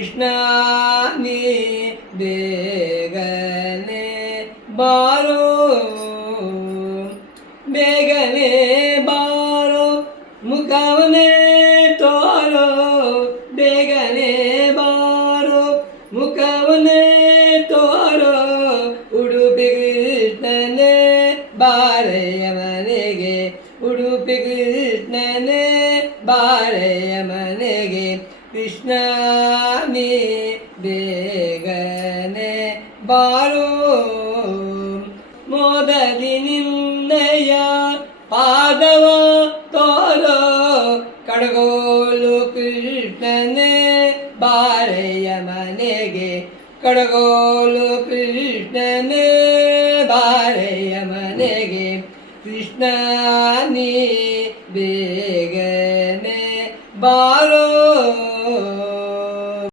ಕೃಷ್ಣ ನೀ ಬೇಗನೆ ಬಾರೋ ಬೇಗನೆ ಬಾರೋ ಮುಖವನೇ ತೋರೋ ಬೇಗನೆ ಬಾರೋ ಮುಖವನೇ ತೋರೋ ಉಡುಪಿ ಕೃಷ್ಣನೇ ಬಾರೆಯ ಮನೆಗೆ ಉಡುಪಿ ಕೃಷ್ಣನೇ ಬಾರೆಯ ಮನೆಗೆ ಕೃಷ್ಣ ನೀ ಬೇಗನೆ ಬಾರೋ ಮೊದಲಿನಿಂದೆಯ ಪಾದವ ತೋರೋ ಕಡಗೋಲು ಕೃಷ್ಣನೇ ಬಾರೆಯ ಮನೆಗೆ ಕಡಗೋಲು ಕೃಷ್ಣನೇ ಬಾರೆಯ ಮನೆಗೆ ಕೃಷ್ಣ ನೀ ಬೇಗನೆ ಬಾ